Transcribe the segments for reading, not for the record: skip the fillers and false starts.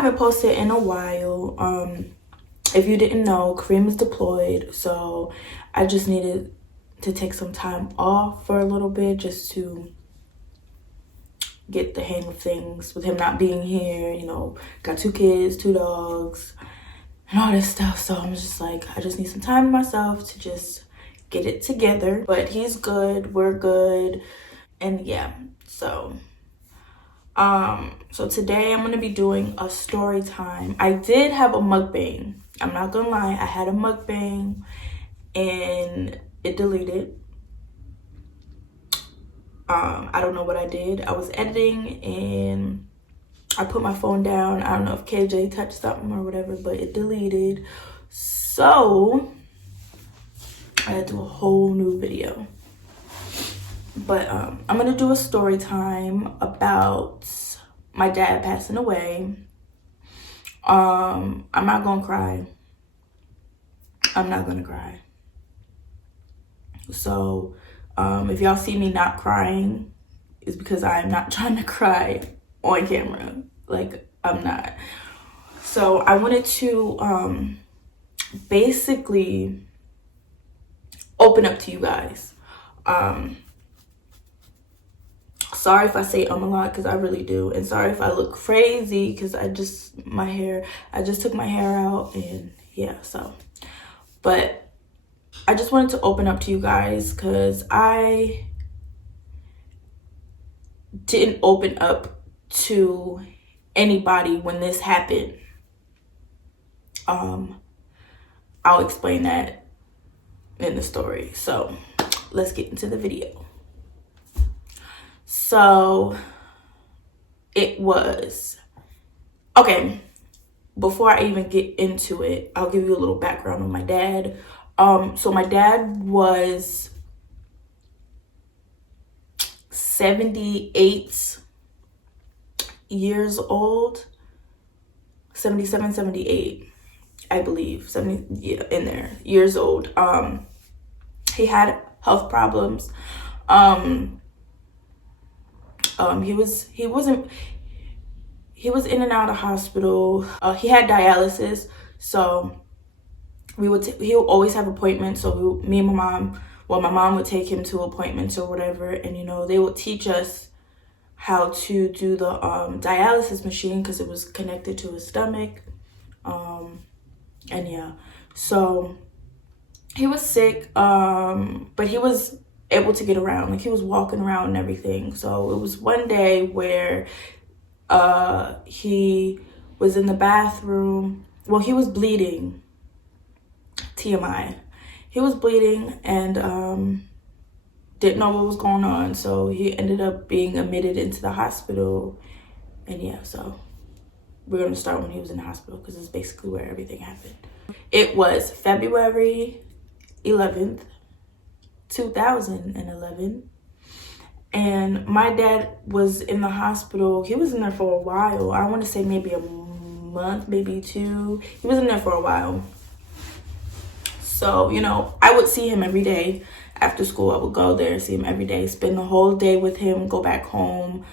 haven't posted in a while. If you didn't know, Kareem is deployed, so I just needed to take some time off for a little bit just to get the hang of things with him not being here. You know, got 2 kids, 2 dogs, and all this stuff. So I'm just like, I just need some time to myself to just get it together. But he's good, we're good, and yeah. So today I'm gonna be doing a story time. I did have a mukbang. I'm not gonna lie, I had a mukbang and it deleted. I don't know what I did. I was editing and I put my phone down. I don't know if KJ touched something or whatever, but it deleted. So I had to do a whole new video. But I'm gonna do a story time about my dad passing away. I'm not gonna cry. I'm not gonna cry. So if y'all see me not crying, it's because I'm not trying to cry on camera. Like, I'm not. So I wanted to basically open up to you guys. Sorry if I say a lot, because I really do. And sorry if I look crazy, because I just took my hair out, and yeah, so. But I just wanted to open up to you guys, because I didn't open up to anybody when this happened. I'll explain that in the story. So let's get into the video. So it was, okay, before I even get into it, I'll give you a little background on my dad. So my dad was 78 years old, 77, 78, I believe, 70, yeah, in there, years old. He had health problems. He was in and out of hospital. He had dialysis, so he would always have appointments. So me and my mom would take him to appointments or whatever, and you know, they would teach us how to do the dialysis machine, because it was connected to his stomach. And yeah, so he was sick, but he was able to get around. Like, he was walking around and everything. So it was one day where he was in the bathroom. Well, he was bleeding. TMI. He was bleeding and didn't know what was going on. So he ended up being admitted into the hospital. And yeah, so we're going to start when he was in the hospital, because it's basically where everything happened. It was February 11th, 2011, and my dad was in the hospital. He was in there for a while. I want to say maybe a month, maybe 2. He was in there for a while. So, you know, I would see him every day after school. I would go there, see him every day, spend the whole day with him, go back home,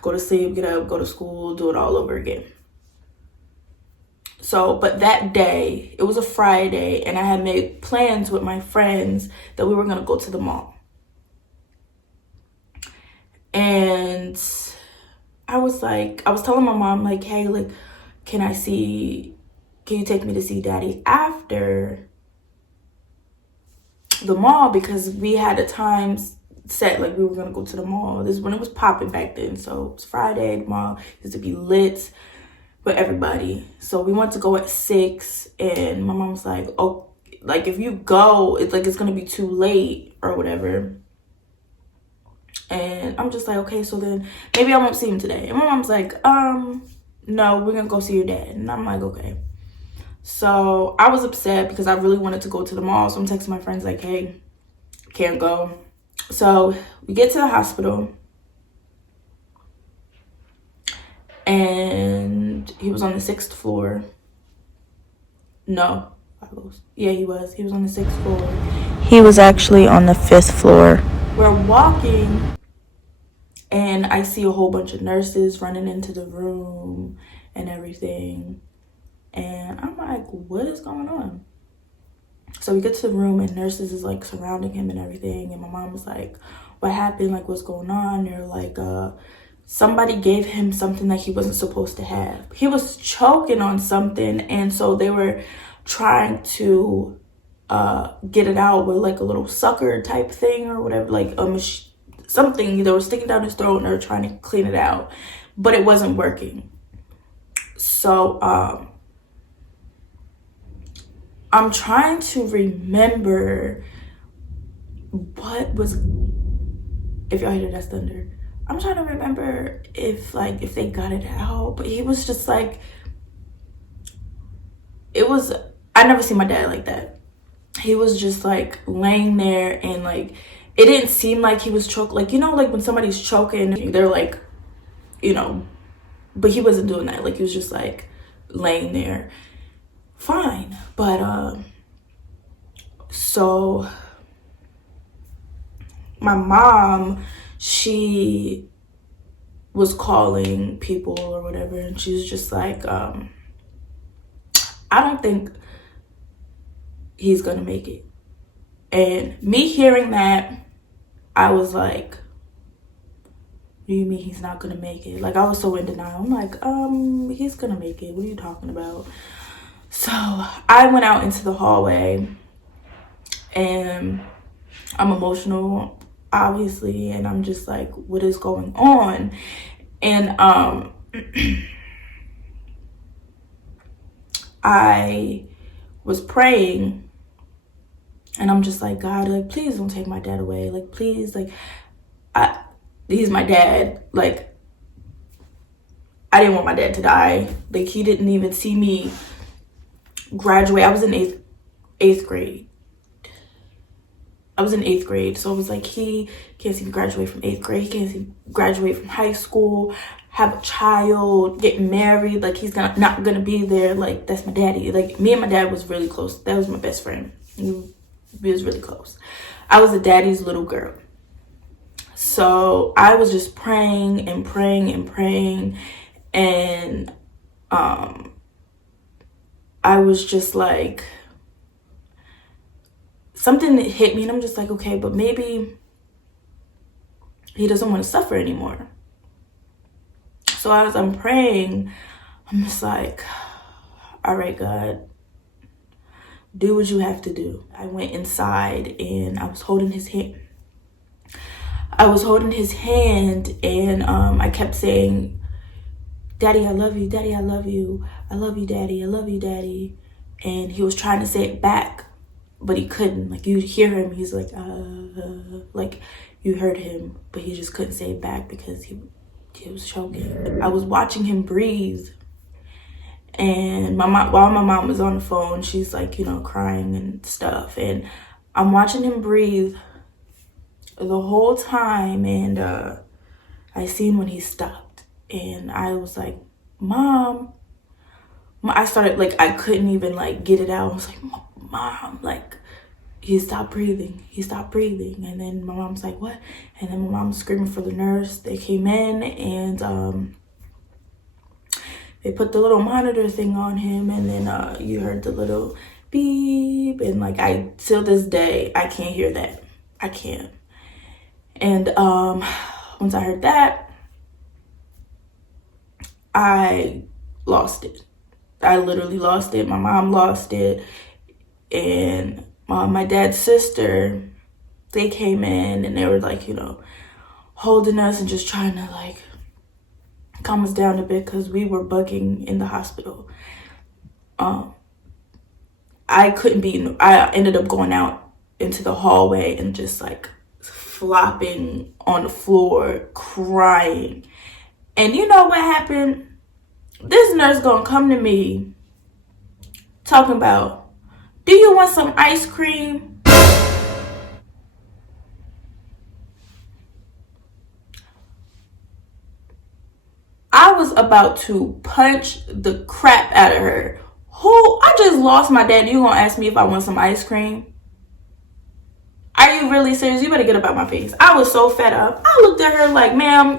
go to sleep, get up, go to school, do it all over again. So, but that day, it was a Friday, and I had made plans with my friends that we were going to go to the mall. And I was telling my mom, like, hey, like, can you take me to see daddy after the mall? Because we had a time set, like, we were going to go to the mall. This is when it was popping back then. So it was Friday, the mall used to be lit with everybody. So we wanted to go at 6, and my mom was like, oh, like, if you go, it's like, it's gonna be too late or whatever. And I'm just like, okay, so then maybe I won't see him today. And my mom's like, no, we're gonna go see your dad. And I'm like, okay. So I was upset because I really wanted to go to the mall. So I'm texting my friends like, hey, can't go. So we get to the hospital, and he was on the 6th floor. No, yeah, he was on the 6th floor. He was actually on the 5th floor. We're walking And I see a whole bunch of nurses running into the room and everything. And I'm like, what is going on? So we get to the room and nurses is like surrounding him and everything. And my mom was like, what happened? Like, what's going on? They're like, somebody gave him something that he wasn't supposed to have. He was choking on something. And so they were trying to get it out with like a little sucker type thing or whatever, like something. They were sticking down his throat and they were trying to clean it out, but it wasn't working. So I'm trying to remember what was, if y'all hear that's thunder, I'm trying to remember if they got it out, but he was just like, I never seen my dad like that. He was just like laying there and like, it didn't seem like he was choking. Like, you know, like when somebody's choking, they're like, you know, but he wasn't doing that. Like, he was just like laying there fine. But so my mom, she was calling people or whatever, and she was just like, I don't think he's gonna make it. And me hearing that, I was like, what do you mean he's not gonna make it? Like, I was so in denial. I'm like, he's gonna make it. What are you talking about? So I went out into the hallway and I'm emotional, obviously, and I'm just like, what is going on? And I was praying and I'm just like, God, like, please don't take my dad away. Like, please, like, he's my dad. Like, I didn't want my dad to die. Like, he didn't even see me graduate. I was in eighth grade. So it was like, he can't see me graduate from 8th grade. He can't see me graduate from high school, have a child, get married. Like, he's not gonna be there. Like, that's my daddy. Like, me and my dad was really close. That was my best friend. We was really close. I was a daddy's little girl. So I was just praying and praying and praying. And I was just like, something hit me and I'm just like, okay, but maybe he doesn't want to suffer anymore. So as I'm praying, I'm just like, all right, God, do what you have to do. I went inside and I was holding his hand. And I kept saying, Daddy, I love you. Daddy, I love you. I love you, Daddy. I love you, Daddy. And he was trying to say it back, but he couldn't. Like, you'd hear him. He's like, like, you heard him, but he just couldn't say it back because he was choking. I was watching him breathe. And while my mom was on the phone, she's like, you know, crying and stuff. And I'm watching him breathe the whole time. And I seen when he stopped. And I was like, Mom. I started, like, I couldn't even, like, get it out. I was like, Mom, like, he stopped breathing. And then my mom's like, what? And then my mom was screaming for the nurse. They came in and they put the little monitor thing on him. And then you heard the little beep. And, like, till this day, I can't hear that. I can't. And once I heard that, I lost it. I literally lost it. My mom lost it. And my dad's sister, they came in and they were like, you know, holding us and just trying to like calm us down a bit because we were bugging in the hospital. I ended up going out into the hallway and just like flopping on the floor, crying. And you know what happened? This nurse gonna come to me talking about, do you want some ice cream? I was about to punch the crap out of her. I just lost my dad. You gonna ask me if I want some ice cream? Are you really serious? You better get up out my face. I was so fed up. I looked at her like, ma'am,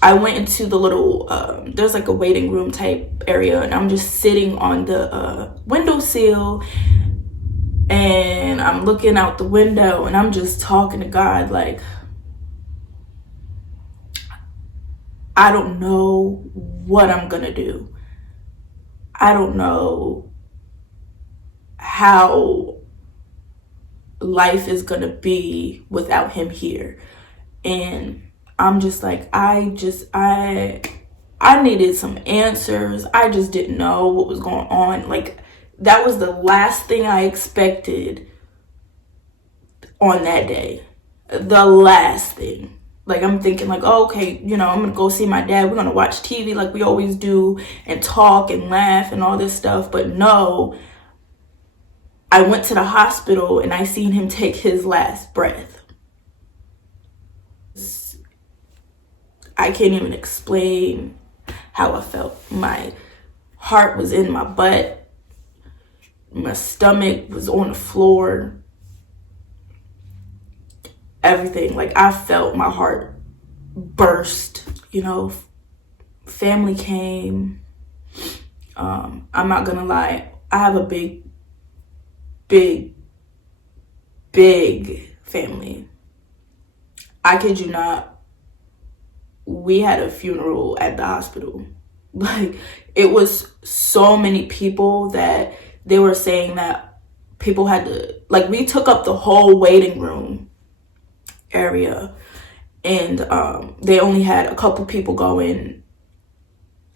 I went into the little, there's like a waiting room type area, and I'm just sitting on the windowsill, and I'm looking out the window, and I'm just talking to God like, I don't know what I'm gonna do. I don't know how life is gonna be without him here. And I'm just like, I needed some answers. I just didn't know what was going on. Like, that was the last thing I expected on that day. The last thing. Like, I'm thinking like, oh, okay, I'm gonna go see my dad. We're gonna watch TV like we always do and talk and laugh and all this stuff. But no, I went to the hospital and I seen him take his last breath. I can't even explain how I felt. My heart was in my butt. My stomach was on the floor. Everything. Like, I felt my heart burst. Family came. I'm not gonna lie. I have a big family. I kid you not. We had a funeral at the hospital. Like, it was so many people that they were saying that people had to, like, we took up the whole waiting room area, and they only had a couple people go in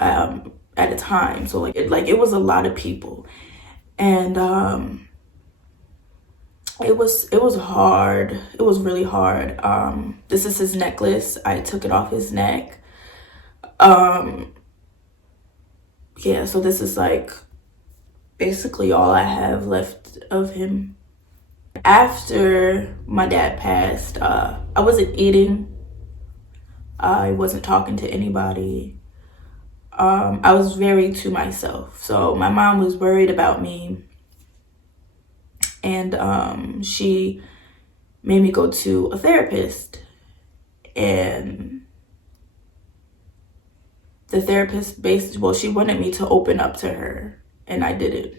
at a time. So it was a lot of people, and it was hard. It was really hard. This is his necklace. I took it off his neck. Yeah, so this is like basically all I have left of him. After my dad passed, I wasn't eating. I wasn't talking to anybody. I was very to myself. So my mom was worried about me. And she made me go to a therapist, and the therapist she wanted me to open up to her, and I didn't.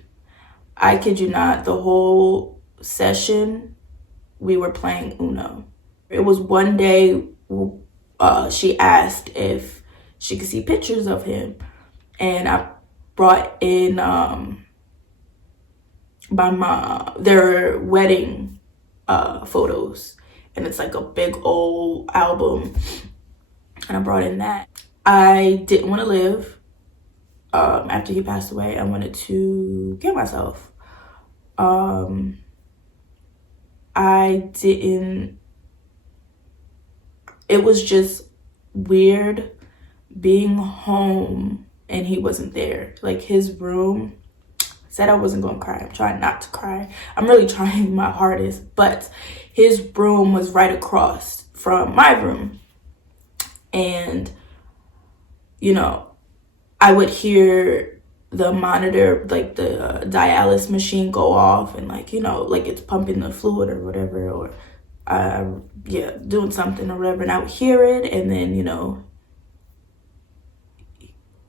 I kid you not, the whole session we were playing Uno. It was one day she asked if she could see pictures of him, and I brought in their wedding photos, and it's like a big old album, and I brought in that. I didn't want to live after he passed away. I wanted to kill myself. It was just weird being home and he wasn't there. Like, his room, said I wasn't gonna cry. I'm trying not to cry. I'm really trying my hardest, but his room was right across from my room. And, I would hear the monitor, like the dialysis machine go off, and like it's pumping the fluid or whatever, or doing something or whatever, and I would hear it, and then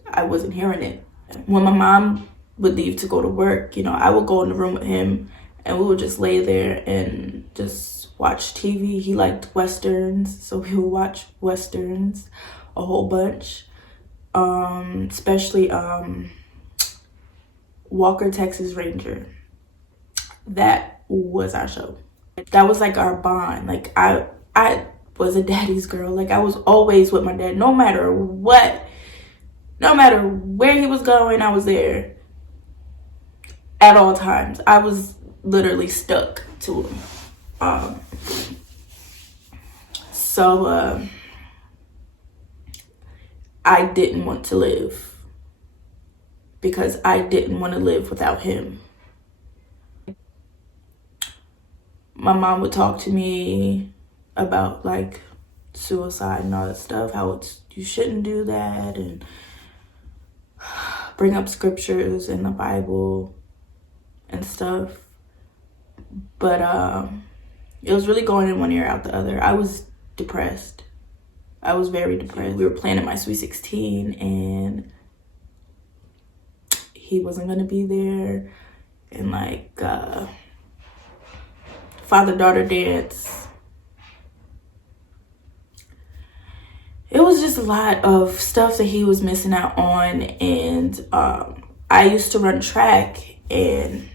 I wasn't hearing it. When my mom would leave to go to work, I would go in the room with him, and we would just lay there and just watch TV. He liked Westerns, so we would watch Westerns a whole bunch. Especially Walker, Texas Ranger. That was our show. That was like our bond. Like, I was a daddy's girl. Like, I was always with my dad, no matter what. No matter where he was going, I was there at all times. I was literally stuck to him. So I didn't want to live because I didn't want to live without him. My mom would talk to me about like suicide and all that stuff, how you shouldn't do that, and bring up scriptures in the Bible and stuff. But It was really going in one ear out the other. I was depressed. I was very depressed. We were planning my Sweet 16 and he wasn't gonna be there. And like father-daughter dance. It was just a lot of stuff that he was missing out on. And I used to run track, and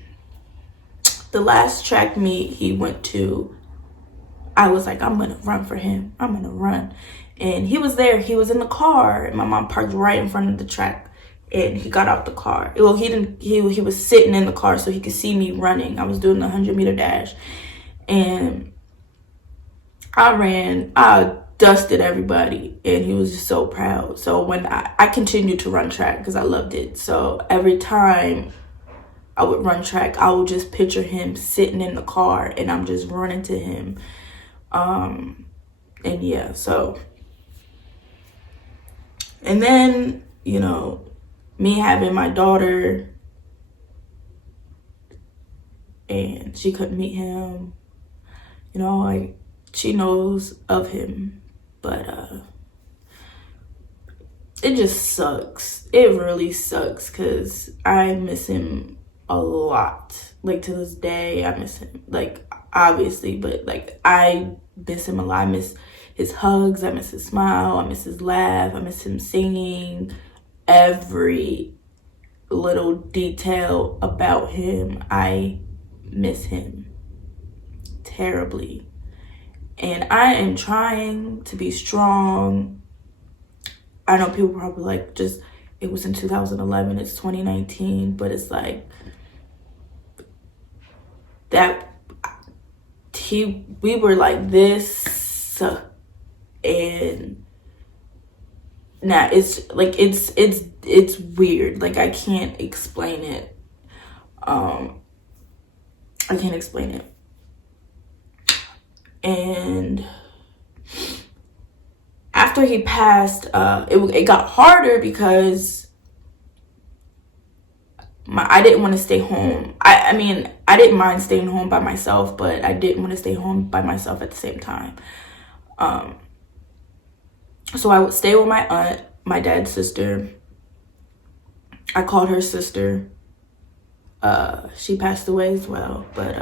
the last track meet he went to, I was like, I'm gonna run for him. I'm gonna run. And he was there. He was in the car, and my mom parked right in front of the track. And he got out the car. Well, he didn't. He was sitting in the car so he could see me running. I was doing the 100-meter dash, and I ran. I dusted everybody, and he was just so proud. So when I continued to run track because I loved it. So every time I would run track, I would just picture him sitting in the car, and I'm just running to him. And yeah, so. And then, you know, me having my daughter, and she couldn't meet him, you know, like, she knows of him, but it just sucks. It really sucks because I miss him a lot. Like, to this day, I miss him, like, obviously, but like, I miss him a lot. I miss his hugs, I miss his smile, I miss his laugh, I miss him singing. Every little detail about him, I miss him terribly. And I am trying to be strong. I know people probably like, just, it was in 2011, it's 2019, but it's like that we were like this, and now it's like it's weird. Like, I can't explain it. I can't explain it. And after he passed, it got harder because I didn't want to stay home. I mean, I didn't mind staying home by myself, but I didn't want to stay home by myself at the same time. So I would stay with my aunt, my dad's sister. I called her sister. She passed away as well, but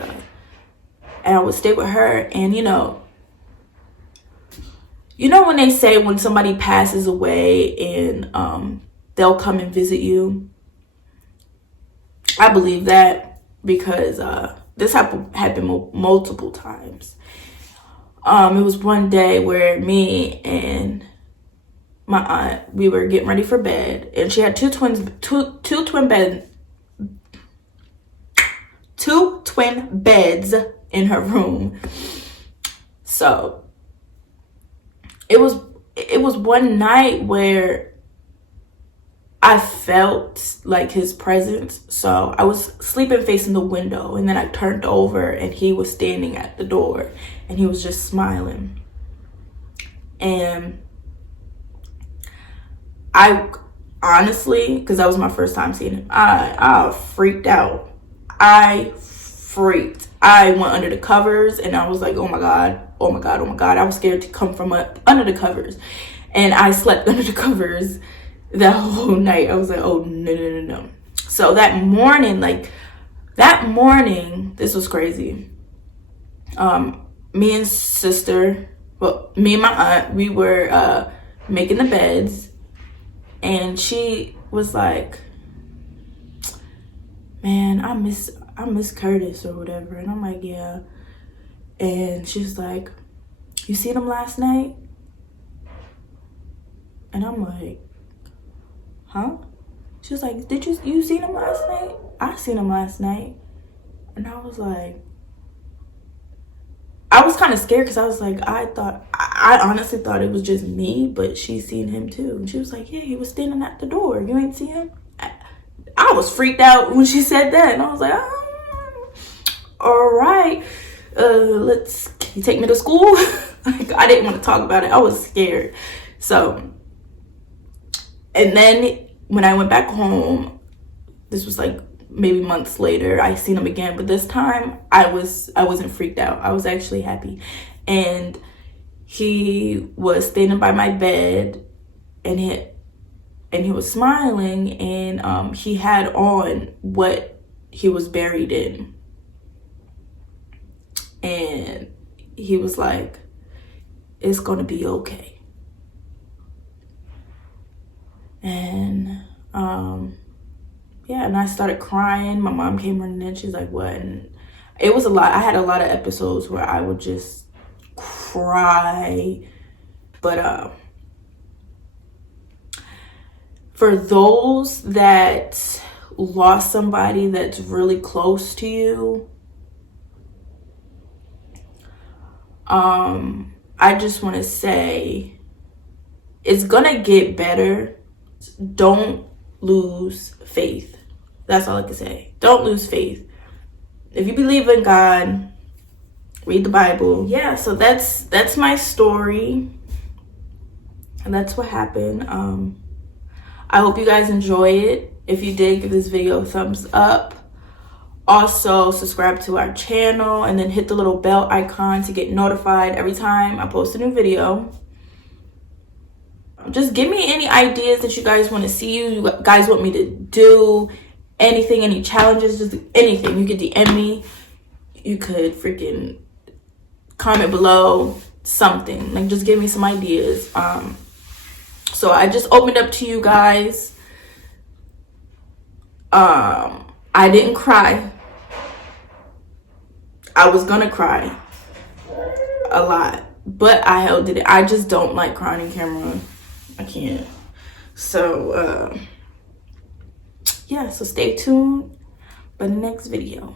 and I would stay with her. And you know when they say when somebody passes away and they'll come and visit you, I believe that because this happened multiple times. It was one day where me and my aunt, we were getting ready for bed, and she had two twin beds in her room. So it was one night where I felt like his presence. So I was sleeping facing the window, and then I turned over and he was standing at the door, and he was just smiling. And I honestly, because that was my first time seeing him, I freaked out. I went under the covers, and I was like, oh my God. I was scared to come from under the covers. And I slept under the covers that whole night. I was like, oh, no. So that morning, this was crazy. Me and my aunt, we were making the beds. And she was like, man, I miss Curtis or whatever. And I'm like, yeah. And she's like, you seen him last night? And I'm like, huh? She was like, did you seen him last night? I seen him last night. And I was like, I was kind of scared because I was like, I honestly thought it was just me, but she seen him too. And she was like, yeah, he was standing at the door. You ain't see him? I was freaked out when she said that. And I was like, all right, can you take me to school? Like, I didn't want to talk about it. I was scared. So, and then when I went back home, this was like maybe months later, I seen him again, but this time I wasn't freaked out. I was actually happy. And he was standing by my bed, and he was smiling, and he had on what he was buried in. And he was like, "It's gonna be okay." And yeah, and I started crying. My mom came running in. She's like, "What?" And it was a lot. I had a lot of episodes where I would just cry. But for those that lost somebody that's really close to you, I just want to say it's gonna get better. Don't lose faith. That's all I can say. Don't lose faith. If you believe in God, read the Bible. Yeah, so that's my story, and that's what happened. I hope you guys enjoy it. If you did, give this video a thumbs up. Also, subscribe to our channel, and then hit the little bell icon to get notified every time I post a new video. Just give me any ideas that you guys want to see, you guys want me to do, anything, any challenges, just anything. You could DM me. You could freaking comment below, something. Like, just give me some ideas. So I just opened up to you guys. I didn't cry. I was gonna cry a lot, but I held it. I just don't like crying on camera. I can't. So yeah, so stay tuned for the next video.